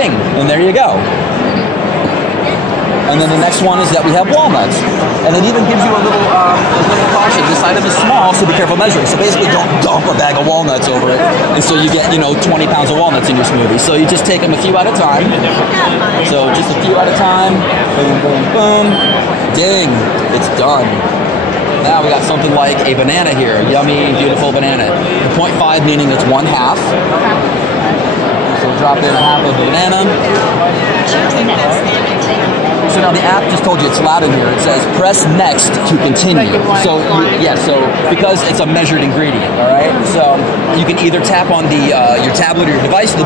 ding, and there you go. And then the next one is that we have walnuts. And it even gives you a little caution. This item is small, so be careful measuring. So basically don't dump a bag of walnuts over it. And so you get, 20 pounds of walnuts in your smoothie. So you just take them a few at a time. So just a few at a time. Boom, boom, boom. Ding. It's done. Now we got something like a banana here. A yummy, beautiful banana. 0.5 meaning it's 1/2. So drop in a half of the banana. So now the app just told you it's loud in here. It says press next to continue. So because it's a measured ingredient, all right. So you can either tap on the your tablet or your device the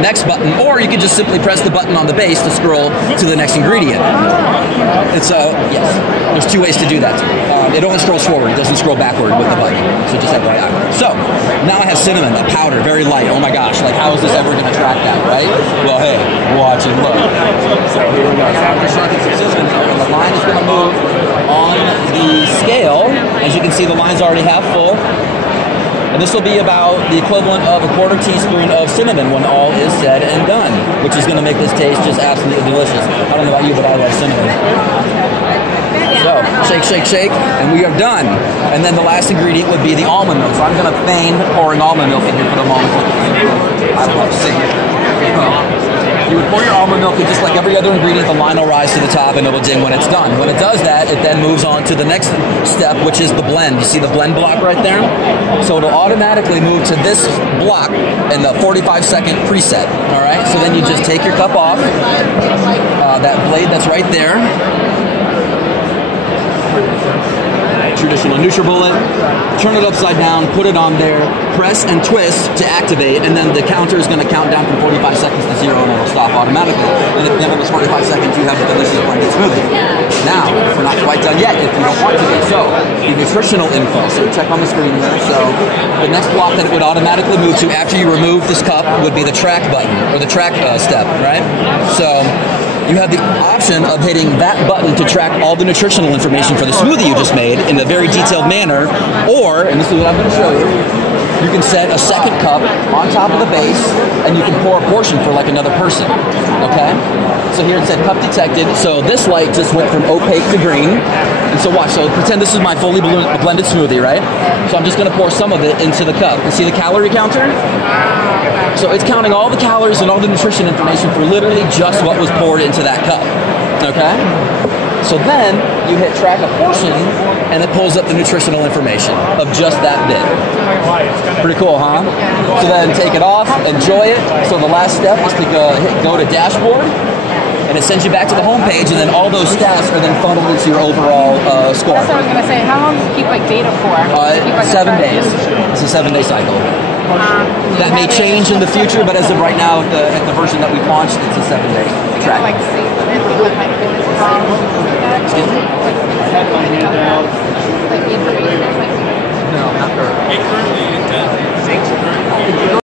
next button, or you can just simply press the button on the base to scroll to the next ingredient. And so yes, there's 2 ways to do that. It only scrolls forward. It doesn't scroll backward with the button. So just FYI. So now I have cinnamon, a powder, very light. Oh my gosh, like how is this ever going to track that, right? Well, hey, watch and look. So here we go. So I'm going to show you some cinnamon, and the line is going to move on the scale. As you can see, the line's already half full. And this will be about the equivalent of a 1/4 teaspoon of cinnamon when all is said and done, which is going to make this taste just absolutely delicious. I don't know about you, but I love cinnamon. So, shake, shake, shake, and we are done. And then the last ingredient would be the almond milk. So I'm going to feign pouring almond milk in here for the moment. I love singing. You would pour your almond milk in just like every other ingredient. The line will rise to the top and it will ding when it's done. When it does that, it then moves on to the next step, which is the blend. You see the blend block right there? So it'll automatically move to this block in the 45-second preset. All right? So then you just take your cup off, that blade that's right there. Traditional NutriBullet, turn it upside down, put it on there, press and twist to activate, and then the counter is going to count down from 45 seconds to 0 and it'll stop automatically. And at the end of those 45 seconds, you have the delicious blended smoothie. Now, we're not quite done yet if you don't want to be. So, the nutritional info. So check on the screen here. So, the next block that it would automatically move to after you remove this cup would be the track button, or the track step, right? So, you have the option of hitting that button to track all the nutritional information for the smoothie you just made in a very detailed manner, or, and this is what I'm going to show you, you can set a second cup on top of the base, and you can pour a portion for like another person, okay? So here it said cup detected, so this light just went from opaque to green, and so watch, so pretend this is my fully blended smoothie, right? So I'm just going to pour some of it into the cup. You see the calorie counter? So it's counting all the calories and all the nutrition information for literally just what was poured into that cup, okay? So then you hit track a portion and it pulls up the nutritional information of just that bit. Pretty cool, huh? So then take it off, enjoy it. So the last step is to go to dashboard, and it sends you back to the home page, and then all those stats are then funneled into your overall score. That's what I was going to say. How long do you keep data for? 7 days. It's a 7-day cycle. That may change in the future, but as of right now, at the version that we've launched, it's a 7-day track. Like, say,